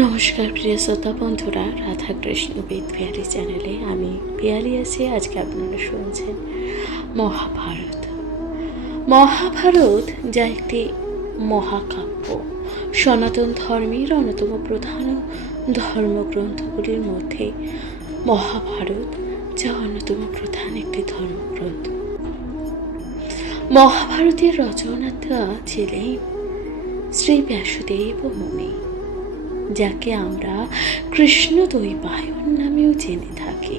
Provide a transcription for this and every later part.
নমস্কার প্রিয় শ্রোতা বন্ধুরা, রাধা কৃষ্ণ বেদ পিয়ালি চ্যানেলে আমি পিয়ালি আছি। আজকে আপনারা শুনছেন মহাভারত। মহাভারত যা একটি মহাকাব্য, সনাতন ধর্মের অন্যতম প্রধান ধর্মগ্রন্থগুলির মধ্যে মহাভারত যা অন্যতম প্রধান একটি ধর্মগ্রন্থ। মহাভারতের রচয়িতা ছিলেন শ্রী ব্যাসদেব মুনি, যাকে আমরা কৃষ্ণদ্বৈপায়ন নামেও জেনে থাকি।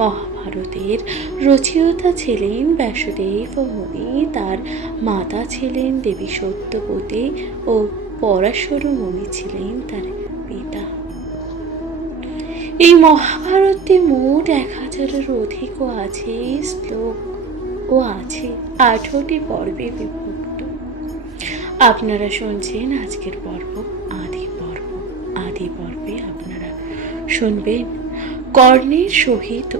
মহাভারতের রচয়িতা ছিলেন ব্যাসদেব মুনি, তার মাতা ছিলেন দেবী সত্যবতী ও পরাশর মুনি ছিলেন তার পিতা। এই মহাভারতে মোট 1000-এরও অধিকও আছে শ্লোক ও আছে 8টি পর্বে বিভক্ত। আপনারা শুনছেন আজকের পর্ব আদি পর্বে আপনারা শুনবেন কর্ণের সহিত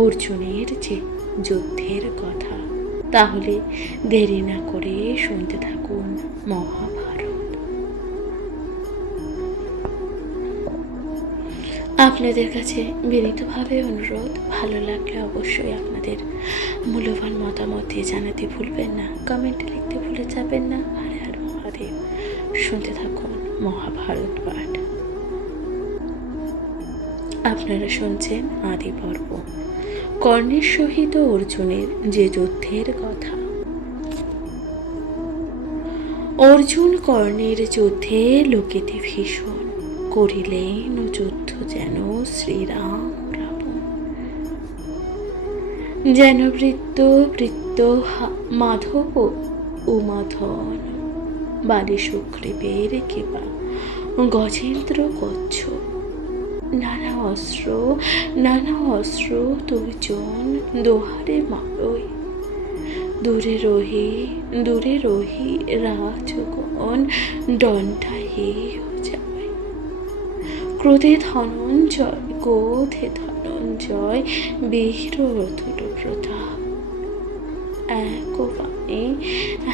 অর্জুনের যে যুদ্ধের কথা। তাহলে দেরি না করে শুনতে থাকুন মহাভারত। আপনাদের কাছে বিনীতভাবে অনুরোধ, ভালো লাগলে অবশ্যই আপনাদের মূল্যবান মতামত দিয়ে জানাতে ভুলবেন না, কমেন্টে লিখতে ভুলে যাবেন না। হর হর মহাদেব। শুনতে থাকুন মহাভারত পাঠ। আপনারা শুনছেন আদি পর্ব, কর্ণের সহিত অর্জুনের যে যুদ্ধের কথা। অর্জুন কর্ণের যুদ্ধে লোকেতে ভীষণ করিলেন যুদ্ধ যেন শ্রীরাম রাবণ। যেন বৃত্ত মাধব উমাধন, বালি সুগ্রীবের কিবা গজেন্দ্র কচ্ছপ। নানা অস্ত্র দুজন দোহারে মারই। দূরে রহি রাজগণ দণ্ডায়ী যায়। ক্রোধে ধনঞ্জয় বীর অতুল প্রতাপ।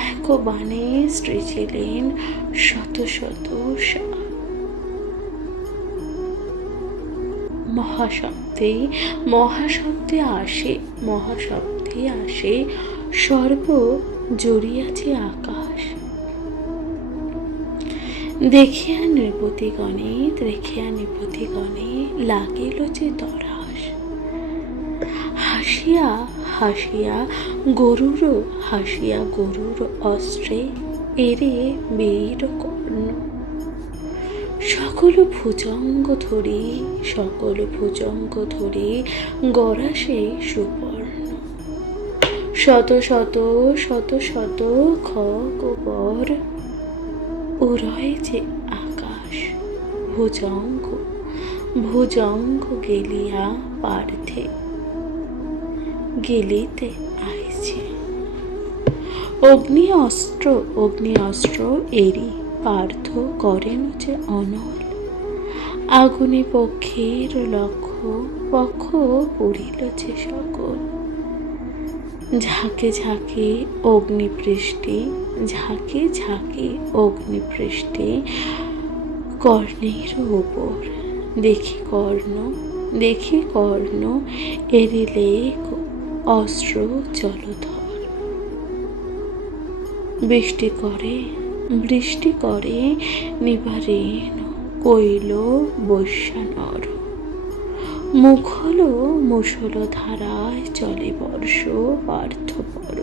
এক বাণে সৃজিলেন শত মহাশব্দে আসে সর্ব জড়িয়াছে আকাশ। দেখিয়া নৃপতিগণে লাগিল যে তরাস। হাসিয়া গরুর অস্ত্রে এরে বীর কর্ণ। সকল ভুজঙ্গ ধরি গরাসে সুবর্ণ। শত খগবর উড়য় যে আকাশ। ভুজঙ্গ গেলিয়া পার্থে গেলিতে আইছে। অগ্নি অস্ত্র এরি পার্থ করেন যে অনল। আগুনে পক্ষের পক্ষ পুরিল যে সকল। ঝাঁকে অগ্নিবৃষ্টি কর্ণের উপর। দেখি কর্ণ এরিলে অস্ত্র জলধর। বৃষ্টি করে নিবারেণ কইল বৈশ্যানর। মুষল ধারায় চলে বর্ষ পার্থপর।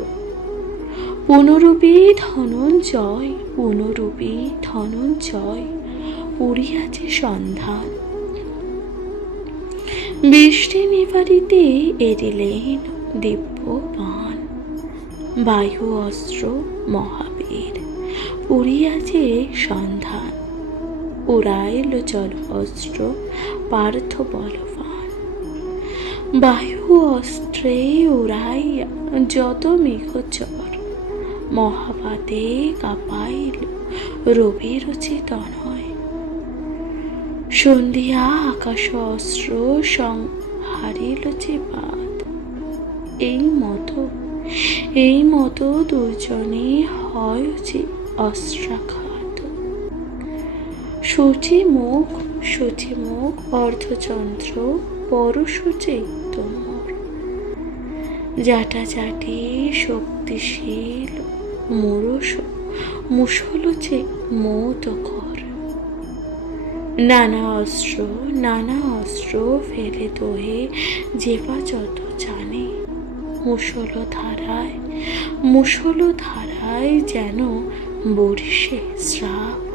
পুনরূপী ধনঞ্জয় উড়িয়াছে সন্ধান। বৃষ্টি নিবারিতে এরিলেন দিব্য বাণ। বায়ু অস্ত্র মহাবীর উড়িয়াছে সন্ধান। উড়াইল জল অস্ত্র পার্থ বলবান। বায়ু অস্ত্রে উড়াইয়া যত মেঘচর। মহাপাতে কাঁপাইল রবির চিতনয়। সন্ধিয়া আকাশ অস্ত্র সংহারিল যে বাদ। এই মতো দুজনে হয় যে অস্ত্রাঘাত। সূচি মুখ অর্ধচন্দ্র পরশুচি তোমর, জাটাজাটি শক্তিশীল মুসলচে মৌত কর, নানা অস্ত্র ফেলে দোহে যেবা যত জানে, মুষল ধারায় যেন বর্ষে শ্রাবণে।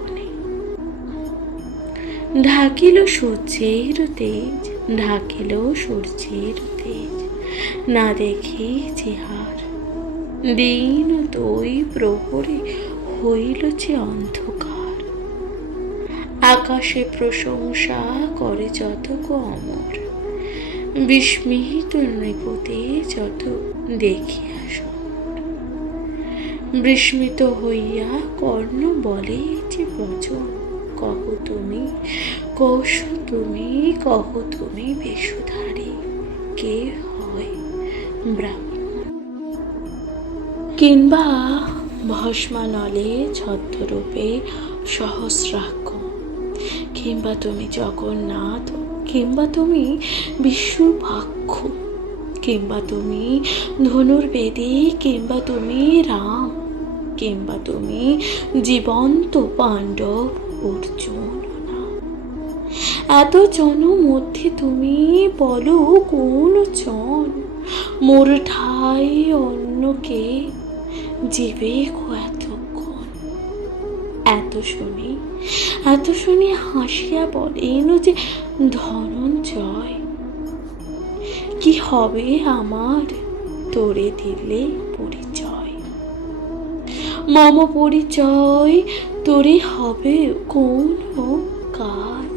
ঢাকিল সূর্যের তেজ, না দেখি চেহার, দিন দুই প্রহরে হইল যে অন্ধকার, আকাশে প্রশংসা করে যত গো অমর, বিস্মিত নৃপতে যত দেখিয়া সমর, বিস্মিত হইয়া কর্ণ বলে যে বচন, কহ তুমি বেশুধারী, কে হয় ব্রাহ্মণ, কিংবা ভস্মানলে ছদ্মরূপে সহস্রাক্ষ, কিংবা তুমি জগন্নাথ, কিংবা তুমি বিষ্ণুপাক্ষ, কিংবা তুমি ধনুর্বেদী, কিংবা তুমি রাম, কিংবা তুমি জীবন্ত পাণ্ডব অর্জুন। এত জন মধ্যে তুমি বলো কোন জন, মোর ঠাই অন্যকে জীবে এতক্ষণ। এত শুনি হাসিয়া বলেন যে ধনঞ্জয়, কি হবে আমার তোরে দিলে পরিচয়, মম পরিচয় তোরে হবে কোন কাজ,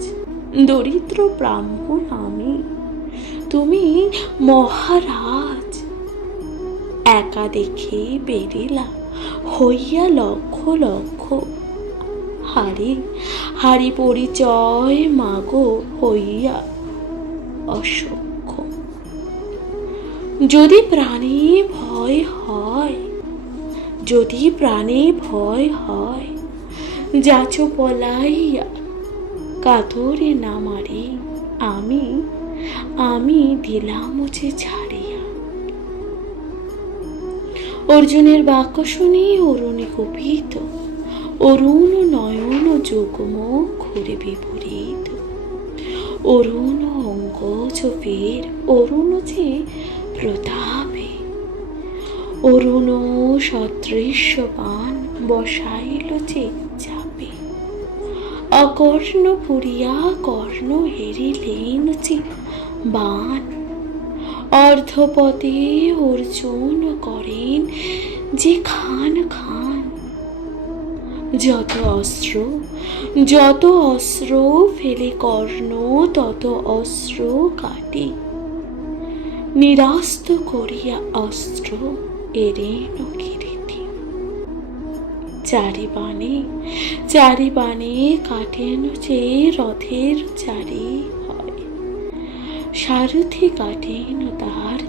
দরিদ্র ব্রাহ্মণ আমি, তুমি মহারাজ। একা দেখে বেরিলা হইয়া লক্ষ লক্ষ, হারি পরিচয় মাগো হইয়া অসখ্য। যদি প্রাণে ভয় হয়, যাচ পলাইয়া কাতরে না মারি, আমি দিলাম যে ছাড়িয়া। অর্জুনের বাক্য শুনি অরুণে কুপিত, অরুণ নয়ন যোগমুখ ঘুরে বিপরীত, অরুণ অঙ্গ চোপের অরুণ যে প্রতাপে, অরুণ সদৃশ্য বান বসাইল যে চাপে, অকর্ণ পুরিয়া কর্ণ হেরিলেন যে বান, অর্ধপদে অর্জুন করেন যে খান, যত অস্ত্র ফেলে কর্ণ তত অস্ত্র কাটে, নিরাস্ত করিয়া অস্ত্র এরেন কীর্তি। চারি বাণে কাটেন যে রথের চারি হয়, সারথি কাটেন তার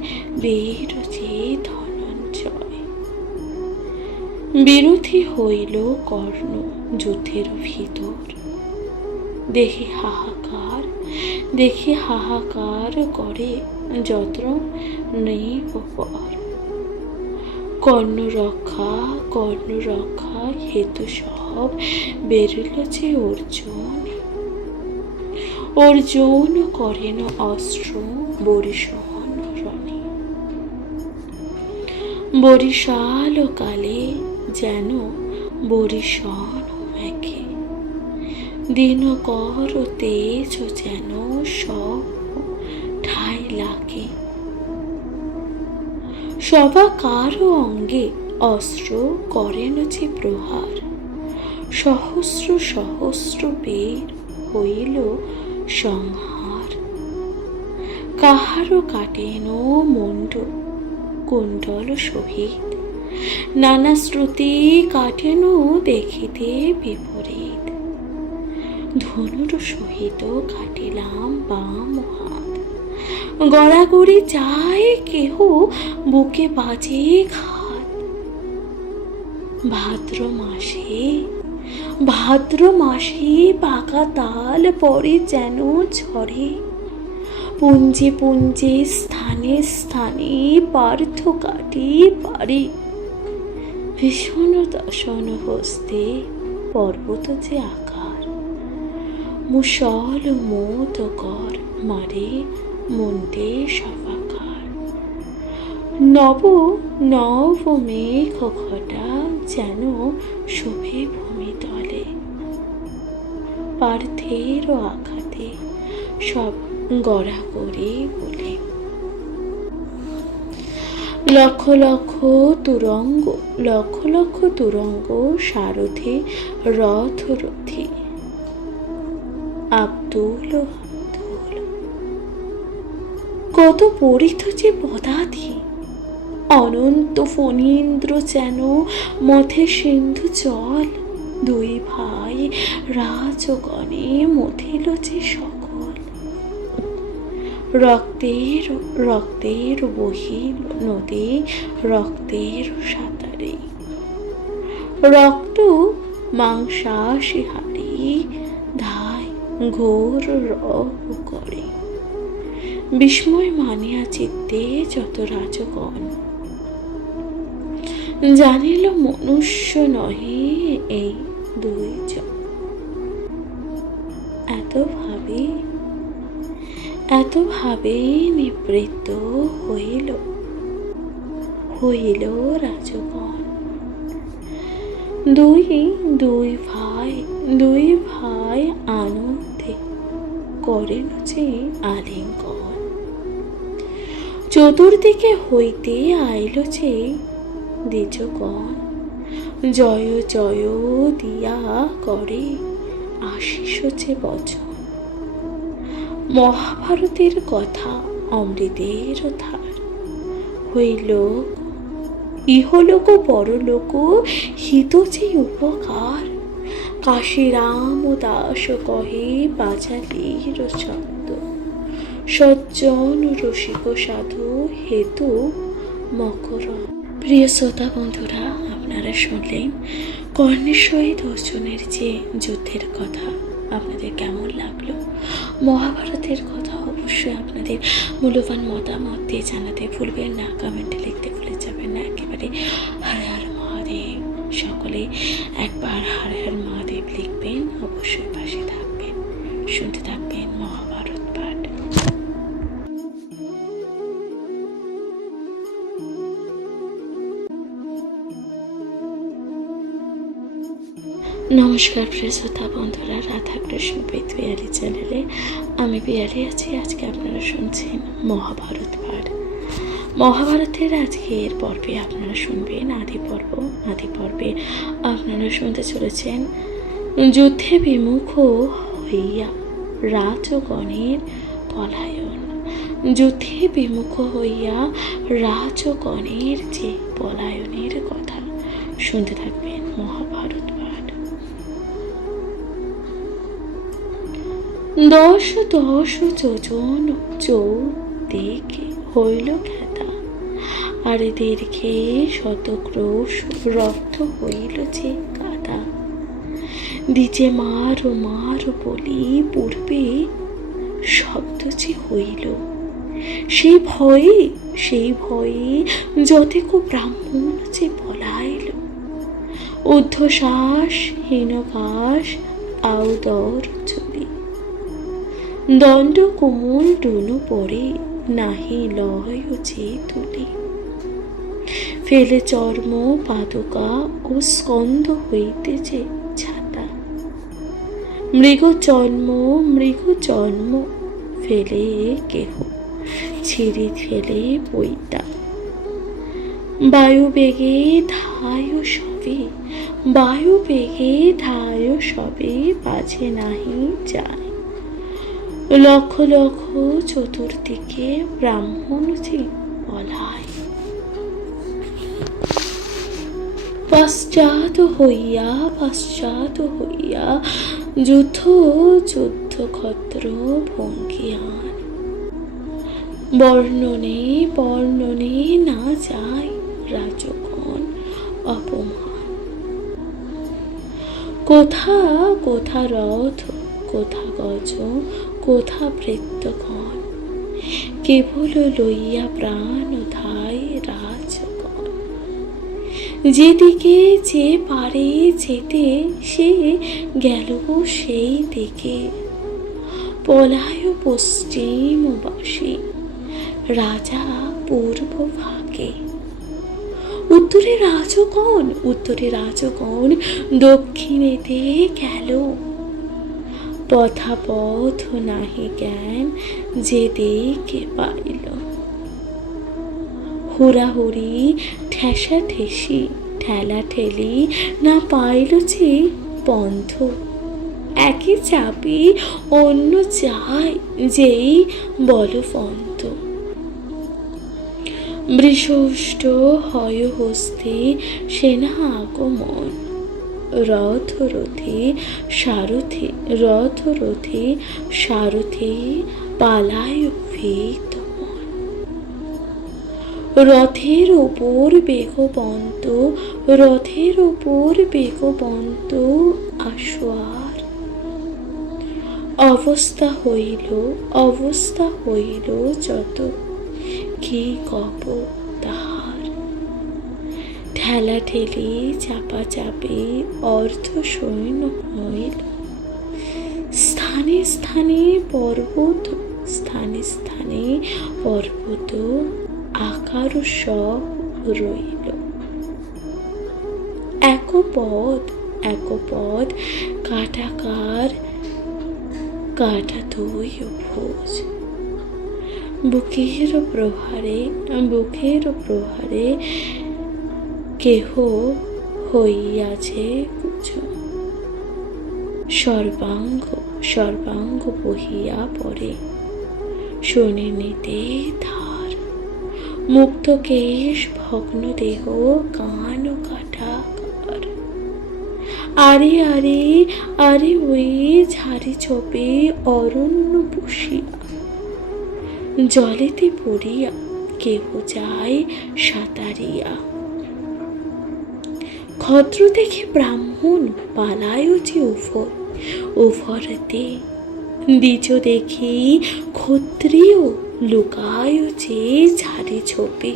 বীর যে ধনঞ্জয়। বিরোধী হইল কর্ণ যুদ্ধের ভিতর, দেখি হাহাকার করে যত্র নৃপপর। কর্ণ রক্ষা হেতু সব বেরিল যে অর্জুন করেন অস্ত্র বরিশহন রণে। বরিশাল কালে যেন বরিশন মেঘে, দিনকর তেজ যেন সব ঠাই লাগে। সবা কারো অঙ্গে অস্ত্র করেন যে প্রহার, সহস্র বীর হইল সংহার। কাহারও কাটেন কুণ্ডল সহিত, নানা শ্রুতি কাটেন দেখিতে বিপরীত। ধনুর সহিত কাটিলাম বাম হাত, গড়াগড়ি যায় কেহ বুকে বাজে ঘাত। ভাদ্র মাসে ভাদ্র মাসে পাকা তাল পড়ে যেন ঝরে, পুঞ্জে পুঞ্জে স্থানে স্থানে পার্থ কাটে পারে, ভীষণ দশন হস্তে পর্বত যে আকার, মুসল মোত কর মারে মুন্ডে সবাকার, নব নব মেঘ ঘটা যেন শোভে ভূমি তলে, পার্থের আঘাতে সব গড়া করে বলে, লক্ষ লক্ষ তুরঙ্গ লক্ষ লক্ষ তুরঙ্গ সারথি রথ রথি, আব্দুল আব্দুল কত পরিত যে পদাধি, অনন্ত ফণীন্দ্র যেন মথে সিন্ধু জল, দুই ভাই রাজগণে মথিল যে সকল, রক্তের রক্তের বহিল নদী রক্তের সাঁতারে, রক্ত মাংসাশী হারি ধায় ঘোর রব করে, বিস্ময় মানিয়া চিত্তে যত রাজগণ, জানিল মনুষ্য নহে এই দুইজন, এত ভাবে নিবৃত্ত হইল হইল রাজগণ, দুই ভাই আনন্দে করেন যে আলিঙ্গন, চতুর্দিকে হইতে আইল যে দ্বিজগণ, জয় জয় দিয়া করে আশিস যে বচন, মহাভারতের কথা অমৃতের ধার, হইল ইহলোক পরলোক হিত যে উপকার, কাশী রাম দাস কহে বাজালির ছন্দ, সজ্জন রসিক সাধু হেতু মকর। প্রিয় শ্রোতা বন্ধুরা, আপনারা শুনলেন কর্ণের সহিত অর্জুনের যে যুদ্ধের কথা। আপনাদের কেমন লাগলো? মহাভারতের কথা অবশ্যই আপনাদের মূল্যবান মতামত দিয়ে জানাতে ভুলবেন না, কমেন্টে লিখতে ভুলে যাবেন না। একেবারে হর হর মহাদেব, সকলে একবার হর হর মহাদেব লিখবেন, অবশ্যই পাশে থাকবেন, শুনতে থাকবেন মহাভারত পাঠ। নমস্কার প্রিয় শ্রোতা বন্ধুরা, রাধা কৃষ্ণ পেত পিয়ালি চ্যানেলে আমি পিয়ালি আছি। আজকে আপনারা শুনছেন মহাভারত পাঠ। মহাভারতের আজকের পর্বে আপনারা শুনবেন আদি পর্বে আপনারা শুনতে চলেছেন যুদ্ধে বিমুখ হইয়া রাজগণের পলায়ন। যুদ্ধে বিমুখ হইয়া রাজগণের যে পলায়নের কথা শুনতে থাকবেন মহাভারত পাঠ। 10 যোজন চৌদিকে হইল খ্যাতা, আর দীর্ঘে শতক্রোশ রক্ত হইল যে কাদা। দিজে মার বলি পূর্বে শব্দ যে হইল, সেই ভয়ে যতেক ব্রাহ্মণ যে পলাইল। ঊর্ধ্বশ্বাস হীনঘাস আউদর চলি, দণ্ড কোমল ডুনু পরে নাহি লয় যে তুলি। ফেলে চর্ম পাদুকা ও স্কন্ধ হইতে যে ছাতা, মৃগ জন্ম ফেলে কেহ ছিঁড়ি ফেলে বইতা। বায়ু বেগে ধায় সবে বাজে নাহি যায়। লক্ষ লক্ষ চতুর্দিকে ব্রাহ্মণ যে পলায়। পশ্চাৎ হইয়া যুদ্ধ ক্ষত্র ভঙ্গিয়ান। বর্ণনে না যায় রাজগণ অপমান। কোথা কোথা রথ, কোথা গজ, কোথা বৃত্তগণ, কেবল লইয়া প্রাণ ধায় রাজগণ। যেদিকে যে পারে যেতে সে গেল সেই দিকে, পলায় পশ্চিমবাসী রাজা পূর্ব ভাগে। উত্তরে রাজগণ, উত্তরে রাজগণ দক্ষিণেতে গেল, পথাপথ নাহি জ্ঞান যে দিকে পাইল। হুড়াহুড়ি ঠেসা ঠেসি ঠেলা ঠেলি না পাইল যে পন্থ, একে চাপি অন্য যায় যেই বলবন্ত। বৃষষ্ট হয় হস্তে সেনা আগমন, রথ রথে সারথি, রথ রথে সারথি পালায় ভীত মন। রথের ওপর বেগবন্ত, রথের ওপর বেগবন্ত আশোয়ার। অবস্থা হইল, অবস্থা হইল যত, কি কব তাহার। ঠেলা ঠেলি চাপা চাপি অর্ধ সৈন্য হইল, স্থানে স্থানে পর্বত, স্থানে স্থানে পর্বত আকার সব রইল। এক পদ কাটাকার কাটা দুই ভোজ। বুকের প্রহারে, বুকের প্রহারে কেহ হইয়াছে কুচো, সর্বাঙ্গ সর্বাঙ্গ বহিয়া পড়ে শোনে নিতে ধার। মুক্ত কেশ ভগ্ন দেহ কান কাটা কার। আরে আরে আরে ওই ঝাড়ি চোপে অরণ্য বসিয়া, জলেতে পড়িয়া কেহ যায় সাঁতারিয়া। ক্ষত্র দেখে ব্রাহ্মণ পালায় যে উভর, উভরতে দ্বিজ দেখি ক্ষত্রিয় লুকায় যে ঝাড়ি ছোপে।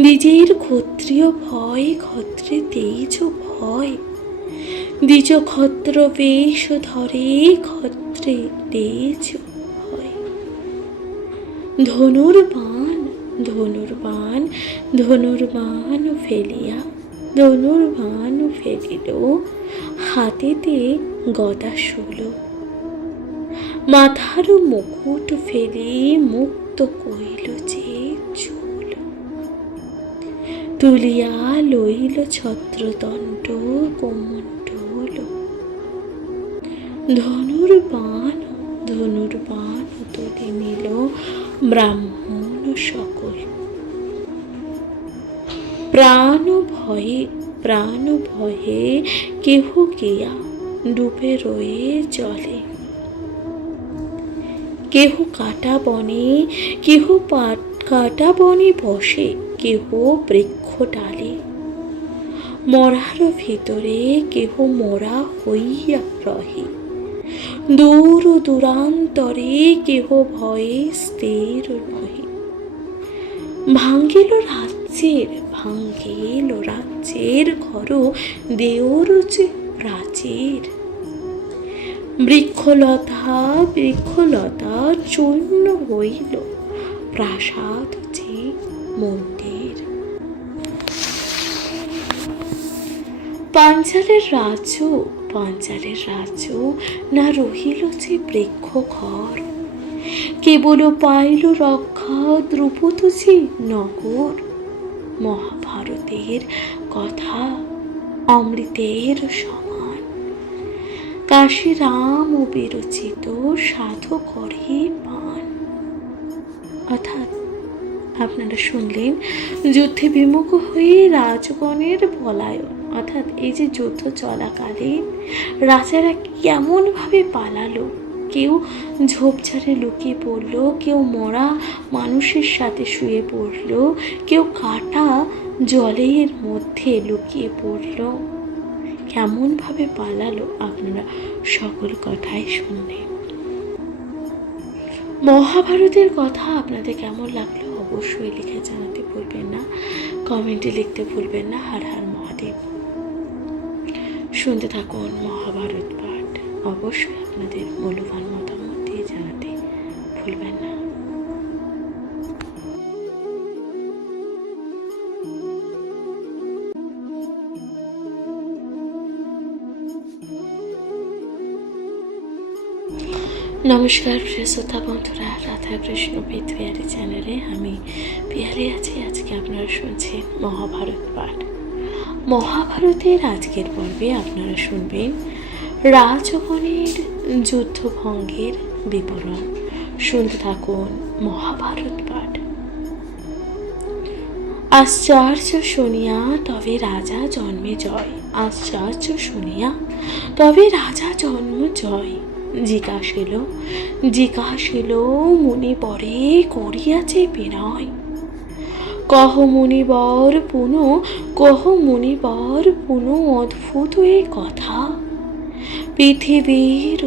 দ্বিজের ক্ষত্রিয় ভয়, ক্ষত্রে তেজ ভয়, দ্বিজ ক্ষত্র বেশ ধরে, ক্ষত্রে তেজ ভয়। ধনুর্বাণ ধনুর্বাণ ধনুর্বাণ ফেলিয়া, ধনুর্বাণ ফেলিল হাতেতে গদা শূল। মাথার মুকুট ফেলি মুক্ত কইল যে চুল। তুলিয়া লইল ছত্রদণ্ড কোমণ্ডল। ধনুর্বাণ ধনুর্বাণ তুলে নিল ব্রাহ্মণ সকল। প্রাণ ভয়ে, প্রাণ ভয়ে কেহ গিয়া ডুবে রয়ে জলে। কেহ কাটা বনে, কেহ কাটা বনে বসে, কেহ বৃক্ষ ডালে। মরার ভিতরে কেহ মরা হইয়া রহে, দূর দূরান্তরে কেহ ভয়ে স্থির নহে। ভাঙ্গিল রাজ্যের, ভাঙ্গিল রাজ্যের ঘর দেওর যে প্রাচীর। বৃক্ষলতা বৃক্ষলতা চূর্ণ হইল প্রাসাদ যে মন্দির। পাঞ্চালের রাজ্য, পাঞ্চালের রাজ্য না রহিল যে বৃক্ষ ঘর। কেবল পাইল রক্ষা দ্রুপদ যে নগর। মহাভারতের কথা অমৃতের সমান, কাশী রাম ও বিরচিত সাধু করে পান। অর্থাৎ আপনারা শুনলেন যুদ্ধে বিমুখ হয়ে রাজগণের পলায়ন। অর্থাৎ এই যে যুদ্ধ চলাকালীন রাজারা কেমনভাবে পালালো। কেউ ঝোপঝাড়ে লুকিয়ে পড়লো, কেউ মরা মানুষের সাথে শুয়ে পড়লো, কেউ কাটা জলের মধ্যে লুকিয়ে পড়লো, কেমনভাবে পালালো আপনারা সকল কথাই শুনলেন। মহাভারতের কথা আপনাদের কেমন লাগলো অবশ্যই লিখে জানাতে ভুলবেন না, কমেন্টে লিখতে ভুলবেন না। হর হর মহাদেব। শুনতে থাকুন মহাভারত পাঠ। অবশ্যই আপনাদের মূল্যবান মতামত দিয়ে জানাতে ভুলবেন না। নমস্কার প্রিয় শ্রোতা বন্ধুরা, রাধা কৃষ্ণ পিয়ারি চ্যানেলে আমি পিয়ারি আছি। আজকে আপনারা শুনছেন মহাভারত পাঠ। মহাভারতের আজকের পর্বে আপনারা শুনবেন রাজগণের যুদ্ধভঙ্গের বিবরণ। শুনতে থাকুন মহাভারত পাঠ। আশ্চর্য শুনিয়া তবে রাজা জন্মে জয়। আশ্চর্য শুনিয়া তবে রাজা জন্ম জয়। জিজ্ঞাসিল মুনি পরে করিয়াছে বিনয়। কহ মুনিবর পুনঃ অদ্ভুত এ কথা। পৃথিবীর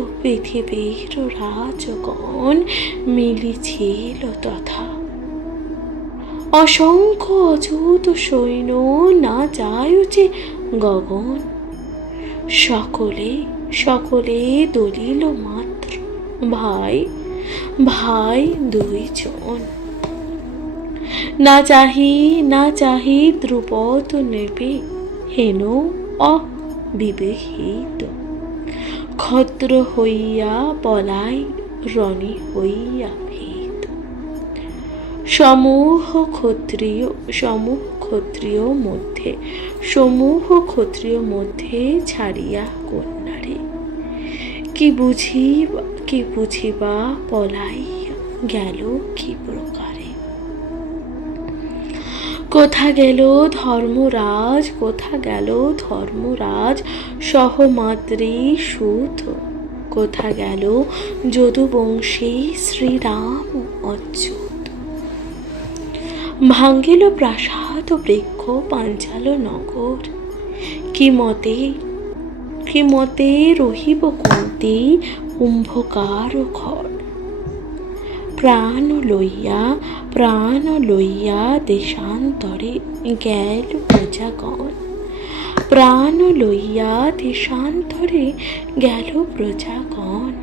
রাজগণ মিলিছিল তথা। অসংখ্য অযুত সৈন্য না যায় যে গগন। সকলে দলিল মাত্র ভাই দুইজন। না চাহি দ্রুপদ নেবে হেন অবিবেহিত। ক্ষত্র হইয়া পলাই রণী হইয়া ভীত। সমূহ ক্ষত্রিয় মধ্যে ছাড়িয়া কন্যারে। কি বুঝিবা পলাইয়া গেল কি প্রকারে। কোথা গেল ধর্মরাজ সহমাত্রী সুত। কোথা গেল যদুবংশী শ্রীরাম অচ্যুত। ভাঙ্গিল প্রাসাদ বৃক্ষ পাঞ্চাল নগর। কি মতে রহিব কুন্তি কুম্ভকার ঘর। প্রাণ লইয়া দেশান্তরে গেল প্রজাগণ।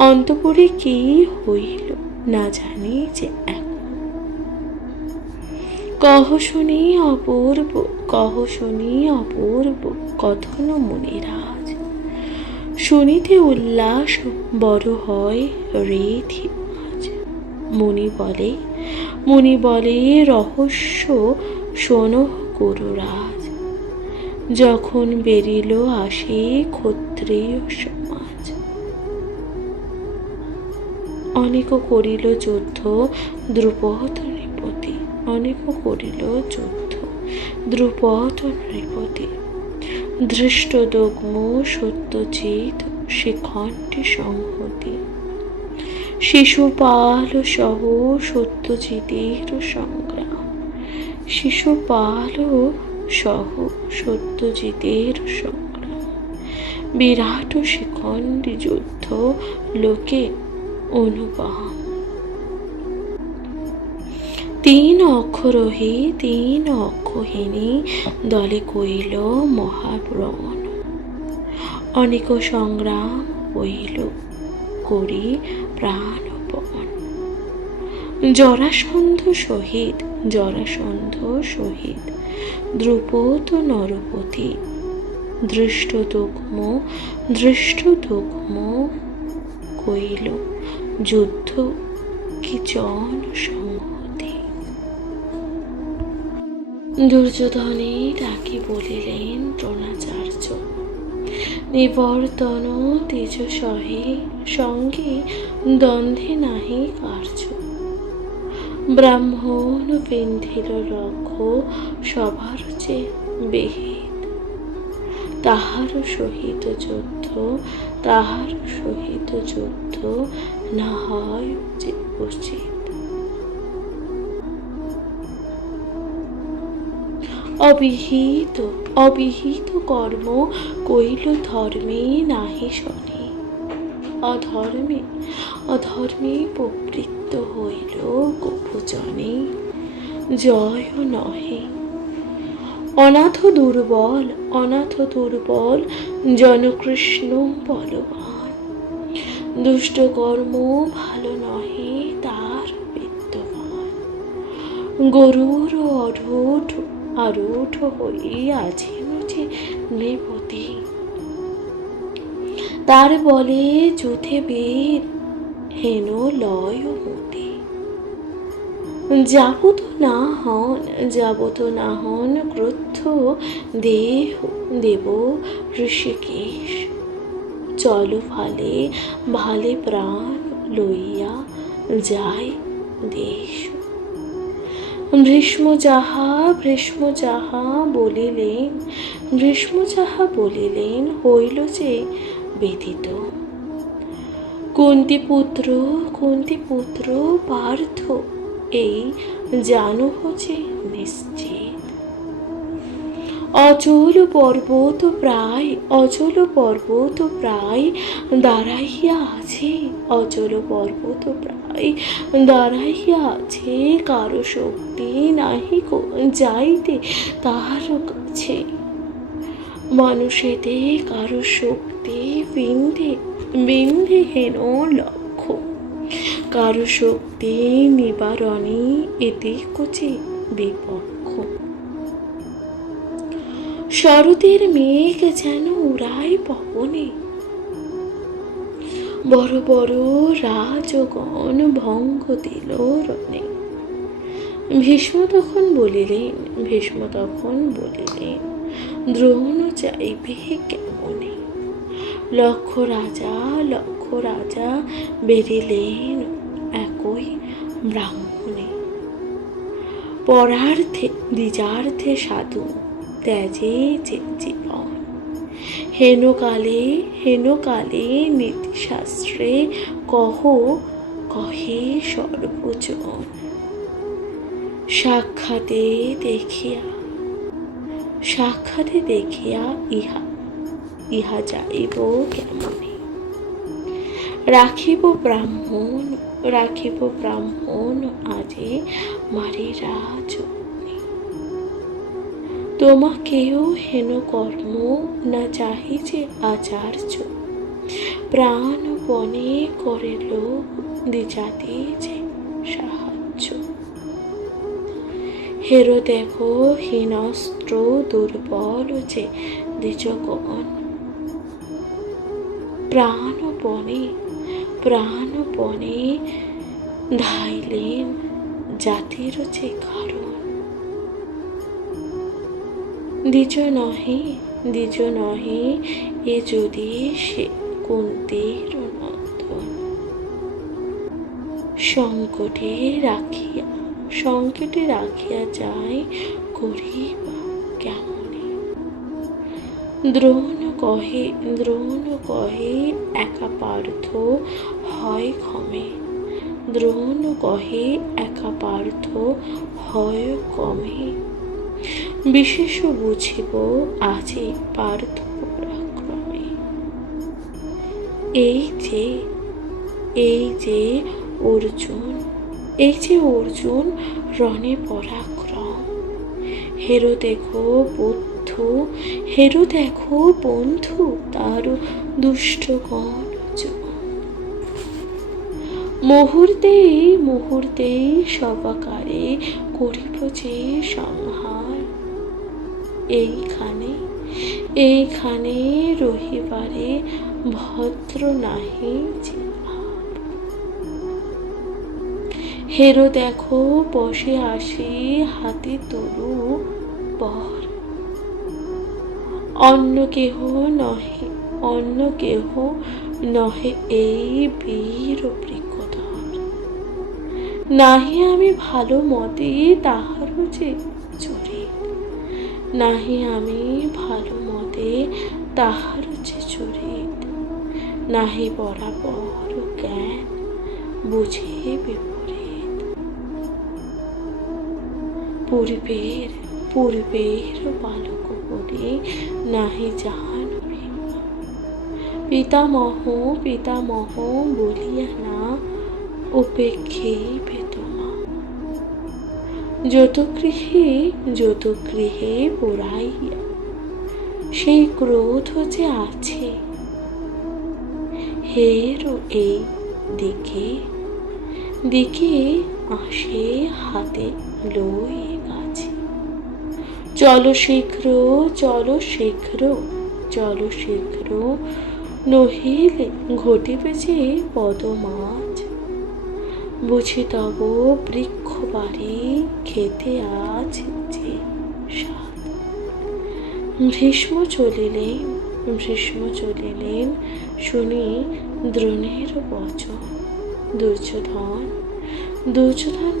অন্তপুরে কি হইল না জানি যে এখন। কহ শুনি অপূর্ব কথন মুনিরাজ। শুনিতে উল্লাস বড় হয় রেধি আজ। মুনি বলে রহস্য শোনো গুরুরাজ। যখন বেরিল আসে ক্ষত্রিয় সমাজ। অনেক করিল যুদ্ধ দ্রুপদ নৃপতি। ধৃষ্টদ্যুম্ন সত্যজিৎ শিখণ্ডী সংহতি। শিশুপাল সহ সত্যজিতের সংগ্রাম। বিরাট শিখণ্ডী যুদ্ধ লোকে অনুপম। 3 অক্ষহীনী দলে কইল মহাপ্রণ। অনেক সংগ্রাম হইল করি প্রাণপণ। জরাসন্ধ সহিত দ্রুপদ নরপতি। ধৃষ্টদ্যুম্ন কইল যুদ্ধ কি জন সংহতি। দুর্যোধনে ডাকি বলিলেন দ্রোণাচার্য। নিবর্তন তেজ সঙ্গে দ্বন্দ্বে নাহি কার্য। ব্রাহ্মণ বিন্ধিল লক্ষ্য সভার যে বিহিত। তাহার সহিত যুদ্ধ না হয় উচিত। অবিহিত অবিহিত কর্ম কইল ধর্মে নাহি শনি। অধর্মে অধর্মে প্রবৃত্ত হইল গোপজনে, জয় নহে। অনাথ দুর্বল অনাথ দুর্বল জনকৃষ্ণ বলবান, দুষ্ট কর্ম ভালো নহে তার বিদ্যমান। গরুর অরূঢ় আরূঢ় হই আছেন যে নৃপতি, তার বলে যুথে বীর হেন লয় মতি। যাবত না হন ক্রুদ্ধ দেহ দেব ঋষিকেশ, চল ভালে ভালে প্রাণ লইয়া যায় দেশ। ভীষ্ম যাহা বলিলেন হইল যে ব্যথিত। কুন্তি পুত্র পার্থ এই জানহ যে নিশ্চিত। অচল পর্বত প্রায় দাঁড়াইয়া আছে, অচল পর্বত প্রায় দাঁড়াইয়া আছে। কারো শক্তি নাহি যাইতে তাহার কাছে, মানুষেতে কারো শক্তি বিন্ধে হেন লক্ষ্য। কারো শক্তি নিবারণে এতে কচি বিপক্ষ। শরতের মেঘ যেন উড়ায় পবনে, বড় বড় রাজগণ ভঙ্গ দিল রণে। ভীষ্ম তখন বলিলেন দ্রোণ চাইবে কেমনে। লক্ষ রাজা বেরিলেন একই ব্রাহ্মণে। পরার্থে দ্বিজার্থে সাধু ত্যাজে জীবন, হেন কালে নীতিশাস্ত্রে কহে সর্বজন। সাক্ষাতে দেখিয়া ইহা যাইব কেমনে। রাখিব ব্রাহ্মণ আজে মারি রাজনে। তোমাকেও হেন কর্ম না চাহি যে আচার্য, প্রাণপণে করিল দ্বিজাতি যে সাহায্য। হেরো দেখো হীনস্ত্র দুর্বল যে দ্বিজগণ, প্রাণপণে ধাইলেন জাতির যে কারণ। দ্বিজ নহে এ যদি সে কুন্তীর নন্দন। সংকটে রাখিয়া যায় করিবা কেমনে। দ্রোণ কহে একা পার্থ হয় ক্ষমে। দ্রোণ কহে একা পার্থ হয় কমে। বিশেষ বুঝিব আজি পার্থ পরাক্রমে। এই যে অর্জুন রণে পরাক্রম। হেরো দেখো বন্ধু তার দুষ্টগণ। মুহূর্তেই সবাকারে করিব যে সংহার। এইখানে রহিবারে ভদ্র নাহি যে। হেরো দেখো বসে আসি হাতে তরু পর। অন্য কেহ নহে এই বীর বৃকধর। নাহি আমি ভালো মতে তাহারও যে চরিত। নাহি বরাবর জ্ঞান বুঝে বিপরীত। পূর্বের বালক বলে নাহি জান ভিন্ন। পিতামহ পিতামহ বলিয়া না উপেক্ষিবে তোমা। যত গৃহে পোড়াইয়া সেই ক্রোধ যে আছে, হেরো এই দিকে দিকে আসে হাতে লই গাছে। চলো শীঘ্র চলো শীঘ্র চলো শীঘ্র, নহিলে ঘটিবে যে পদমাজ। বুঝি তব বৃক্ষ বাড়ি খেতে আজ যে স্বাদ। ভীষ্ম চলিলেন শুনি দ্রোণের বচন। দুর্যোধন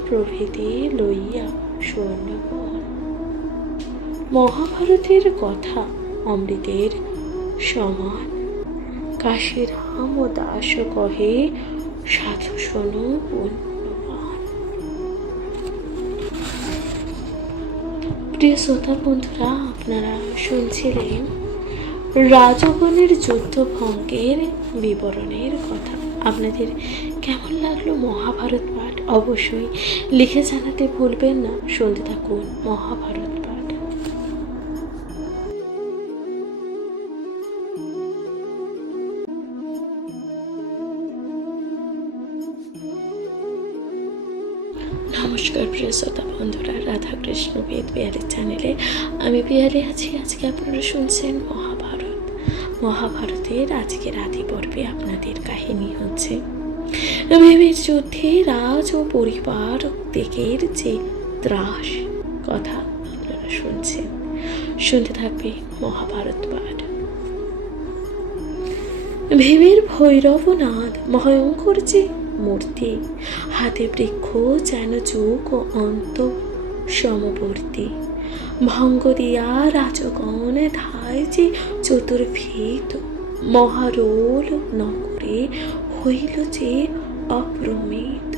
প্রভৃতি লইয়া সৈন্যগণ। মহাভারতের কথা অমৃতের সমান। কাশীরাম ও দাস কহে সাধু শোনো পুণ্যবান। প্রিয় শ্রোতা বন্ধুরা, আপনারা শুনছিলেন রাজগণের যুদ্ধ ভঙ্গের বিবরণের কথা। আপনাদের কেমন লাগলো মহাভারত পাঠ অবশ্যই লিখে জানাতে ভুলবেন না। শুনতে থাকুন মহাভারত পাঠ। নমস্কার প্রিয় শ্রোতা বন্ধুরা, রাধাকৃষ্ণ বেদ বিহারের চ্যানেলে আমি বিহারে আছি। আজকে আপনারা শুনছেন মহাভারতের আজকের আদি পর্বে আপনাদের কাহিনী হচ্ছে ভীমের যুদ্ধে রাজ ও পরিবার দিকের যে ত্রাস কথা আপনারা শুনছেন। শুনতে থাকবে মহাভারত পাঠ। ভীমের ভৈরবনাথ ভয়ঙ্কর যে মূর্তি, হাতে বৃক্ষ যেন যুগ ও অন্ত সমবর্তী। ভঙ্গ দিয়া রাজগণ ধায় যে চতুর্ভীত, মহারোল নগরে হইল যে অপ্রমিত।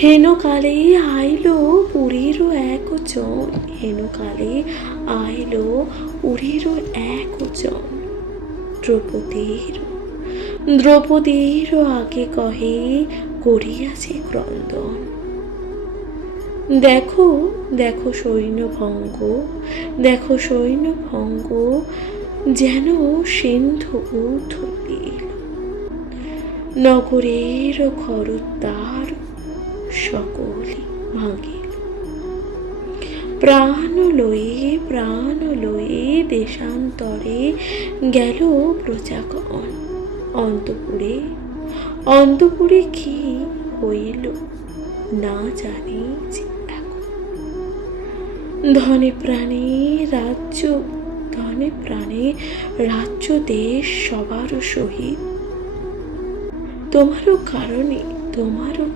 হেনকালে আইল পুরীরও একজন, হেনকালে আইল পুরীরও একজন। দ্রৌপদীর আগে কহে করিয়াছে ক্রন্দন। দেখো দেখো সৈন্যভঙ্গ, দেখো সৈন্যভঙ্গ, যেন সিন্ধু উথলিল। নগরের ঘরদ্বার সকলে ভাঙিল। প্রাণ লয়ে দেশান্তরে গেল প্রজাগণ। অন্তপুরে কি হইল না জানি যে এখন। ধনে প্রাণে রাজ্য দেশ সবার সহিত। তোমারও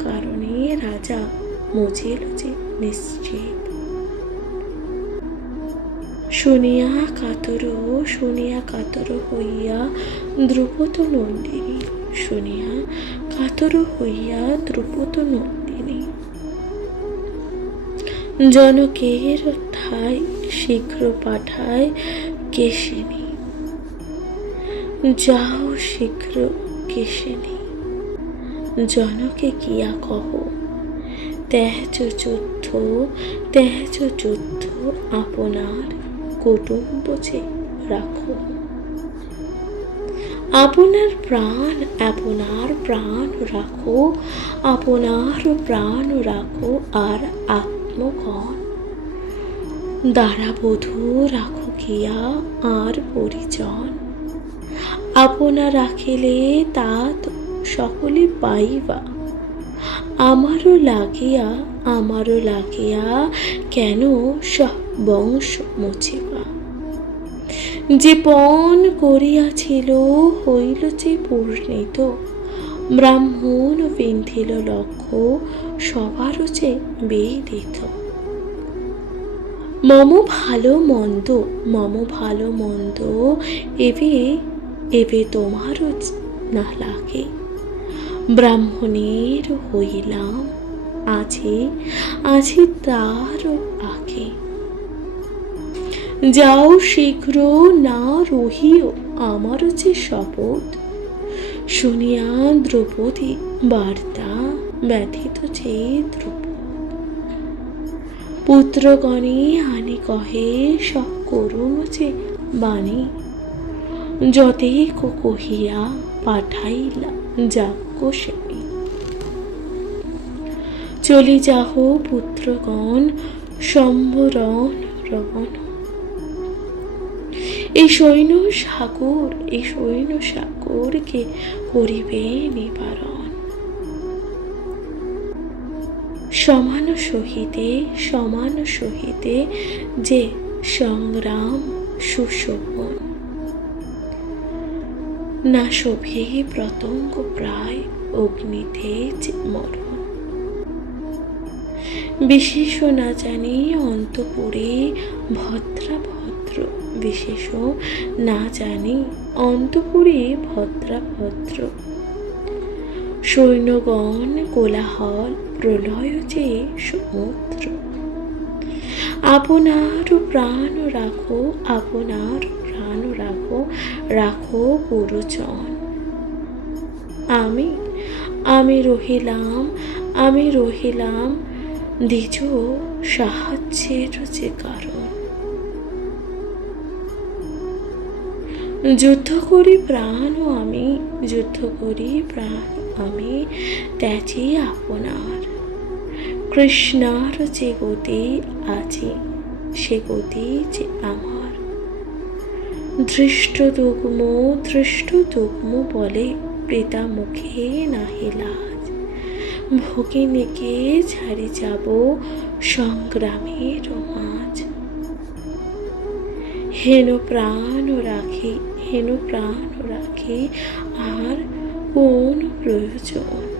কারণে রাজা মজিল যে নিশ্চিত। শুনিয়া কাতর হইয়া দ্রুপদ নন্দিনী। জনকের ঠাই শীঘ্র পাঠায় কেশিনী। যাও শীঘ্র কেশিনী, জনকে কিয়া কহ, তেজ যুদ্ধ আপনার কুটুম্ব যে রাখো। আপনার প্রাণ রাখো, আপনার প্রাণ রাখো, আর আত্মগণ দ্বারাবধূ রাখো গিয়া আর পরিজন। আপনা রাখিলে তাত সকলে পাইবা, আমারও লাগিয়া কেন সব বংশ মুছিবা। যে পণ করিয়াছিল হইল যে পূর্ণিত, ব্রাহ্মণ বিন্ধিল লক্ষ্য সবারও যে বেদিত। মম ভালো মন্দ এবে তোমারও না লাগে। ব্রাহ্মণের হইলাম আছি তার আগে। যাও শীঘ্র, না রহিও আমার যে শপথ। শুনিয়া দ্রৌপদী বার্তা ব্যথিত যে দ্রুপদ। পুত্রগণে হানি কহে সব করুণ যে বাণী। যতে কহিয়া পাঠাইলা যাজ্ঞ সেবী। চলি যাহ পুত্রগণ সম্বরণ রণ। এই সৈন্য সাগরকে করিবে নিবারণ। সমান সহিতে যে সংগ্রাম সুশোভন। না শোভে প্রতঙ্গ প্রায় অগ্নিতে যে মরণ। বিশেষ না জানি অন্তপুরে ভদ্রা ভদ্র। বিশেষ না জানি অন্তপুরে ভদ্রা ভদ্র। সৈন্যগণ কোলাহল প্রলয় যে সমুদ্র। আপনার প্রাণ রাখো, আপনার প্রাণ রাখো, রাখো গুরুজন। আমি রহিলাম দ্বিজ সাহায্যের যে কারণ। যুদ্ধ করি প্রাণ আমি ত্যাজি আপনার। কৃষ্ণার যে গতি আছে সে গতি যে আমার। ধৃষ্ট দুগ্ম বলে পিতা মুখে নাহি লাজ। ভগিনীকে ছাড়ি যাব সংগ্রামের মাঝ। হেন প্রাণ রাখি আর কোন প্রয়োজন।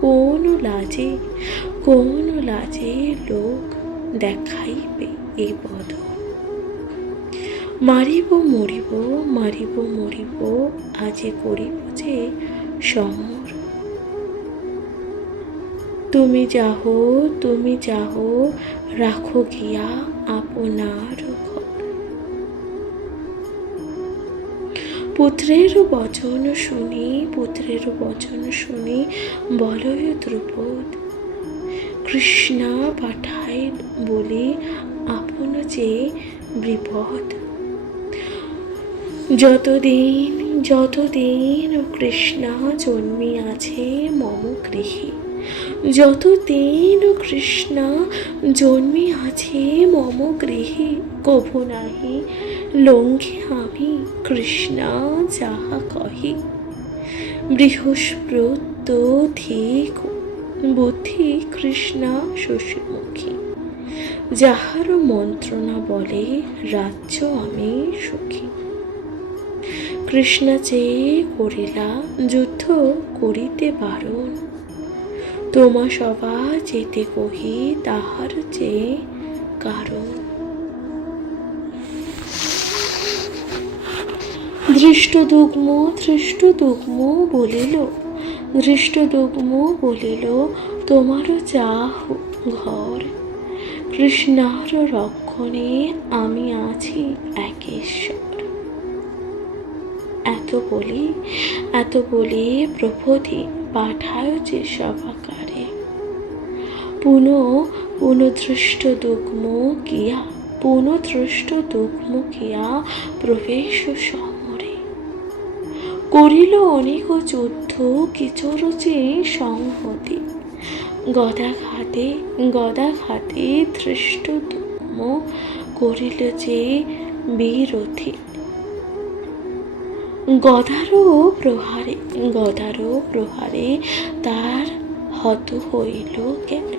কোন লাজে লোক দেখাইবে এ বদন। মারিব মরিব আজে করিব যে সমর। তুমি যাহ রাখো গিয়া আপনার ঘর। পুত্রের বচন শুনি বলয় দ্রুপদ। কৃষ্ণা পাঠাই বলি আপন যে বিপদ। যতদিন কৃষ্ণা জন্মিয়াছে মম গৃহে। যতদিন কৃষ্ণা জন্মিয়াছে মম গৃহে। কভু নাহি লঙ্ঘে আমি কৃষ্ণা যাহা কহি। বৃহস্পত ধিক বুদ্ধি কৃষ্ণা শশীমুখী। যাহার মন্ত্রণা বলে রাজ্য আমি সুখী। কৃষ্ণা চেয়ে করিলা যুদ্ধ করিতে বারণ। তোমা সভা যেতে কহি তাহার চেয়ে কারণ। ধৃষ্টদুগ্ম বলিল তোমারও যাহ ঘর। কৃষ্ণার রক্ষণে আমি আছি একেশ্বর। এত বলি প্রভৃতি পাঠায় যে সভাকারে। পুনঃ ধৃষ্টদুগ্ম কিয়া প্রবেশ সমরে। করিল অনেক যুদ্ধ কিচর যে সংহতি। গদাঘাতে ধৃষ্টদুগ্ম করিল যে বিরথী। গদারও প্রহারে তার হত হইল জ্ঞান।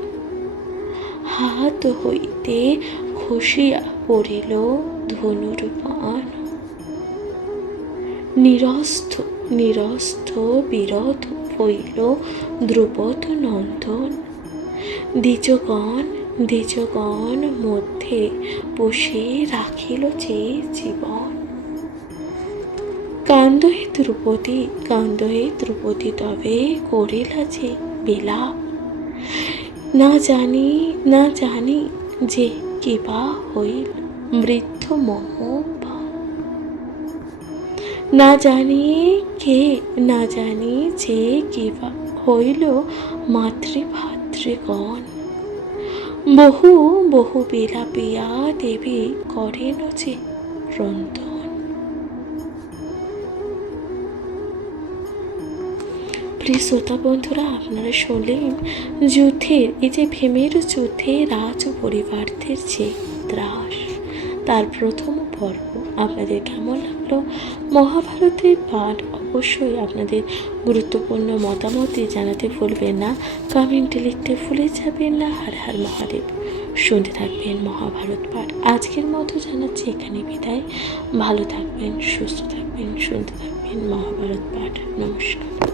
হাত হইতে খসিয়া পড়িল ধনুর বাণ। নিরস্ত বিরোধ হইল দ্রুপদ নন্দন। দ্বিজগণ মধ্যে বসে রাখিল যে জীবন। কান্দহে দ্রৌপদী তবে করিলা যে বিলাপ। না জানি যে কিবা হইল বৃদ্ধ মোহ ভাব। না জানি কে, না জানি যে কিবা হইল মাতৃভাতৃগণ, বহু বহু বিলাপিয়া দেবী করেন যে রন্ধন। প্রিয় শ্রোতা বন্ধুরা, আপনারা শুনলেন যুদ্ধের, এই যে ভীমের যুদ্ধে রাজ ও পরিবারদের যে ত্রাস, তার প্রথম পর্ব আপনাদের কেমন লাগলো? মহাভারতের পাঠ অবশ্যই আপনাদের গুরুত্বপূর্ণ মতামত জানাতে ভুলবেন না, কমেন্টে লিখতে ভুলে যাবেন না। হর হর মহাদেব। শুনতে থাকবেন মহাভারত পাঠ। আজকের মতো জানাচ্ছি এখানে বিদায়। ভালো থাকবেন, সুস্থ থাকবেন, শুনতে থাকবেন মহাভারত পাঠ। নমস্কার।